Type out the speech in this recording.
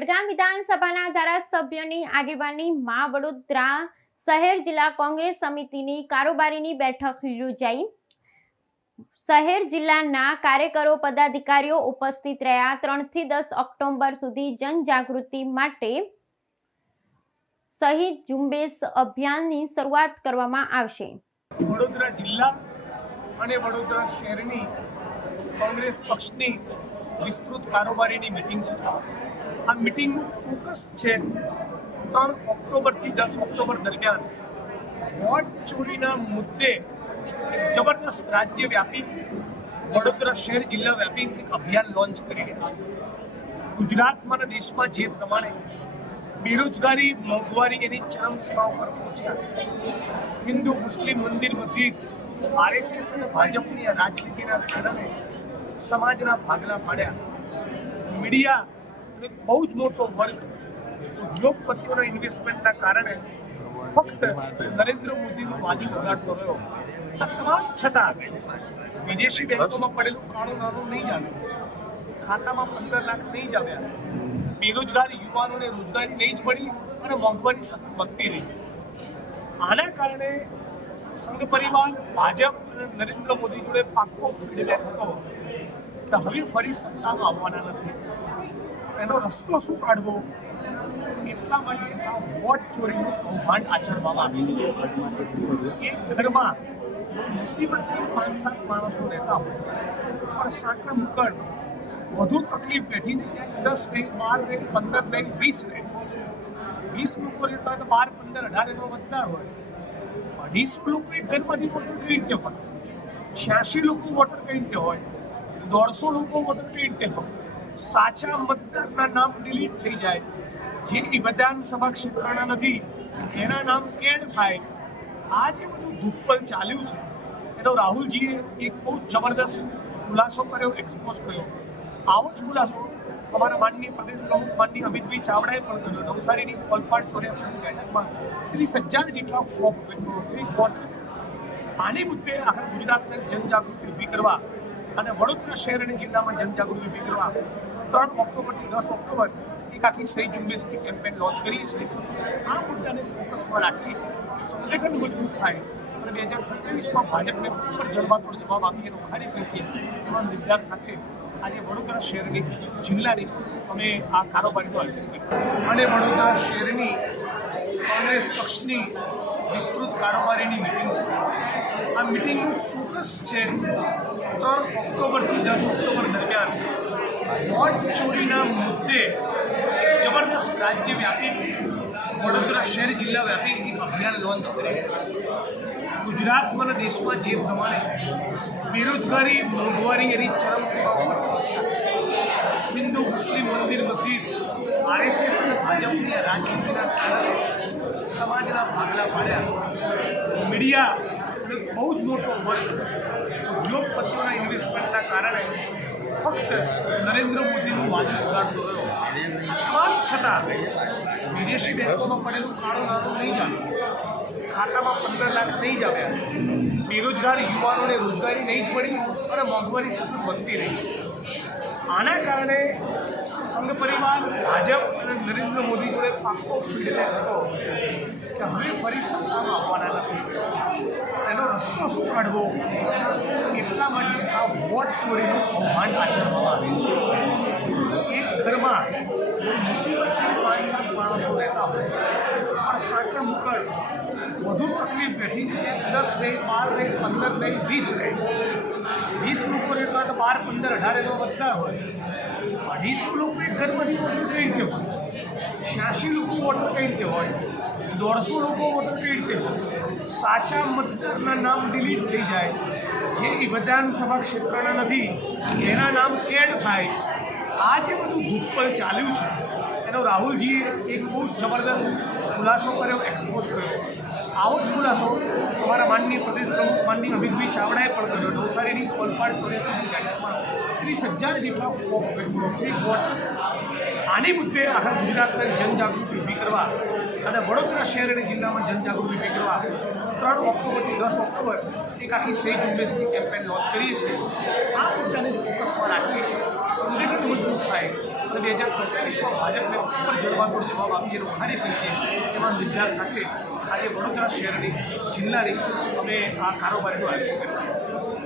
વડગામ વિધાનસભાના ધારાસભ્યોની આગેવાની મા વડોદરા શહેર જિલ્લા કોંગ્રેસ સમિતિની કારોબારીની બેઠક યોજાઈ. શહેર જિલ્લાના કાર્યકરો, પદાધિકારીઓ ઉપસ્થિત રહ્યા ત્રણથી દસ ઓક્ટોબર સુધી જનજાગૃતિ માટે શહીદ ઝુંબેશ અભિયાનની શરૂઆત કરવામાં આવશે. વડોદરા જિલ્લા અને વડોદરા શહેરની કોંગ્રેસ પક્ષની વિસ્તૃત કારોબારીની મિટિંગ છે. આ મિટિંગનું ફોકસ છે ત્રણ ઓક્ટોબરથી દસ ઓક્ટોબર દરમિયાન. વોટ ચોરીના મુદ્દે જબરદસ્ત જબરદસ્ત રાજ્યવ્યાપી, વડોદરા શહેર જિલ્લા વ્યાપી એક અભિયાન લોન્ચ કરી રહ્યા છે. ગુજરાતમાં દેશમાં જે પ્રમાણે બેરોજગારી, મોંઘવારી એની ચરમસીમા ઉપર પહોંચ્યા. હિન્દુ, મુસ્લિમ, મંદિર, મસ્જિદ, આરએસએસ અને ભાજપની રાજનીતિના કારણે સમાજના ભાગલા પાડ્યા. મીડિયા અને બહુ જ મોટો વર્ગ ઉદ્યોગપતિઓના ઇન્વેસ્ટમેન્ટના કારણે ફક્ત નરેન્દ્ર મોદીનું વાજી વગાડતો રહ્યો. આ તમામ છતાં વિદેશી બેંકોમાં પડેલું કાળું નાણું નહીં આવ્યું ખાતામાં પંદર લાખ નહીં જ આવ્યા. બેરોજગાર યુવાનોને રોજગારી નહીં જ મળી અને મોંઘવારી વધતી રહી. આના કારણે સંઘ પરિવાર, ભાજપ અને નરેન્દ્ર મોદી જોડે પાક્કો ફીડબેક હતો. હવે ફરી સત્તામાં આવવાના નથી. એનો રસ્તો શું કાઢવો? એટલા માટે આ વોટ ચોરીનું કૌભાંડ આચરવામાં આવ્યું છે. એક ઘરમાં મુસીબતથી પાંચ સાત માણસો રહેતા હોય, પણ સાંકળ મુકળ વધુ તકલીફ બેઠી ને ક્યાંક દસ રહે બાર રહે પંદર નહીં, વીસ રહે વીસ લોકો રહેતા હોય તો બાર, પંદર, અઢાર એનો વધતા હોય. અઢીસો લોકો એક ઘરમાંથી વોટર કઈ રીતે હોય? છ્યાસી લોકો વોટર કઈ રીતે હોય? દોઢસો લોકો વોટર કઈ રીતે હોય? સાચા મતદારના નામ ડિલીટ થઈ જાય. જે વિધાનસભા ક્ષેત્રના નથી, એના નામ એડ થાય. આ જે બધું ધુપ્પલ ચાલ્યું છે, એનો રાહુલજીએ એક બહુ જબરદસ્ત ખુલાસો કર્યો એક્સપોઝ કર્યો. આવો જ ખુલાસો અમારા માનનીય પ્રદેશ પ્રમુખ માનની અમિતભાઈ ચાવડાએ પણ કર્યો. નવસારીની ઓલપાડ ચોર્યાસી બેઠકમાં પેલી સજ્જાદ જેટલા ફોક ફ્રી આની મુદ્દે આખા ગુજરાતને જનજાગૃતિ ઊભી કરવા અને વડોદરા શહેર અને જિલ્લામાં જનજાગૃતિ ઊભી કરવા ત્રણ ઓક્ટોબરથી દસ ઓક્ટોબર એક આખી સહી ઝુંબેશની કેમ્પેન લોન્ચ કરીએ છીએ. આ મુદ્દાને ફોકસમાં રાખી સંગઠન મજબૂત થાય અને બે હજાર સત્યાવીસમાં ભાજપને ઉપર જડબાતોડ જવાબ આપી એનો ખાલી કરીએ એવા નિર્ધાર સાથે આજે વડોદરા શહેરની જિલ્લાની અમે આ કારોબારીનું આયોજન કર્યું અને વડોદરા શહેરની કોંગ્રેસ પક્ષની વિસ્તૃત કારોબારીની મિટિંગ આ મિટિંગનું ફોકસ છે ત્રણ ઓક્ટોબરથી દસ ઓક્ટોબર દરમિયાન વોટ ચોરીના મુદ્દે જબરદસ્ત રાજ્યવ્યાપી વડોદરા શહેર જિલ્લા વ્યાપી એક અભિયાન લોન્ચ કરી છે. ગુજરાતમાં દેશમાં જે પ્રમાણે બેરોજગારી, મોંઘવારી એની ચરમસીમા પહોંચ્યા હિન્દુ, મુસ્લિમ, મંદિર, મસ્જિદ, આરએસએસ અને ભાજપની રાજનીતિના કારણે સમાજના ભાગલા પાડ્યા. મીડિયા અને બહુ જ મોટો વર્ગ ઉદ્યોગપતિઓના ઇન્વેસ્ટમેન્ટના કારણે ફક્ત નરેન્દ્ર મોદીનું વાજુ ઉગાડતો રહ્યો. છતાં વિદેશી બેંકોમાં પડેલું કાળો નાણું નહીં જામ્યું ખાતામાં પંદર લાખ નહીં જામ્યા બેરોજગાર યુવાનોને રોજગારી નહીં જ મળી અને મોંઘવારી સતત વધતી રહી. આના કારણે સંઘ પરિવાર, ભાજપ અને નરેન્દ્ર મોદી જોડે પાક્કો ફીડબેક હતો કે હવે ફરી સત્તામાં આવવાના નથી. રસ્તો શું કાઢવો એટલા માટે આ વોટ ચોરીનું કૌભાંડ આચરવામાં આવ્યું છે. એક ઘરમાં મુસીબતથી પાંચ સાત માણસો રહેતા હોય, પણ સાંકળ મુકળ, વધુ તકલીફ બેઠી છે ક્યાંક દસ રહે, બાર રહે, પંદર રહે, વીસ રહે. વીસ લોકો રહેતા હોય તો બાર, પંદર, અઢાર એનો મતદાર હોય. અઢીસો લોકો એક ઘરમાંથી વોટર કઈ રીતે હોય. છ્યાસી લોકો વોટર કઈ રીતે હોય. દોઢસો લોકો વોટર કઈ રીતે હોય. સાચા મતદારના નામ ડિલીટ થઈ જાય. જે વિધાનસભા ક્ષેત્રના નથી, એના નામ એડ થાય. આ જે બધું ધુપ્પલ ચાલ્યું છે, એનો રાહુલજીએ એક બહુ જબરદસ્ત ખુલાસો કર્યો એક્સપોઝ કર્યો. આવો જ ખુલાસો અમારા માનનીય પ્રદેશ પ્રમુખ માનની અમિતભાઈ ચાવડાએ પણ કર્યો. નવસારીની કોલપાડ ચોર્યાસીની બેઠકમાં ત્રીસ હજાર જેટલા ફોક ફેક વોટર્સ આની મુદ્દે આખા ગુજરાતને જનજાગૃતિ ઊભી કરવા અને વડોદરા શહેર અને જિલ્લામાં જનજાગૃતિ ઊભી ત્રણ ઓક્ટોબરથી દસ ઓક્ટોબર એક આખી સહી ઝુંબેશની કેમ્પેન લોન્ચ કરીએ છીએ. આ મુદ્દાને ફોકસમાં રાખી સંગઠન મજબૂત થાય અને બે હજાર સત્યાવીસમાં ભાજપને ઉપર જડબાતોડ જવાબ આપીએ એનો ખાણીપીણીએ એમાં નિર્ધાર સાથે આજે વડોદરા શહેરની જિલ્લાની અમે આ કારોબારીનું આયોજન કર્યું છે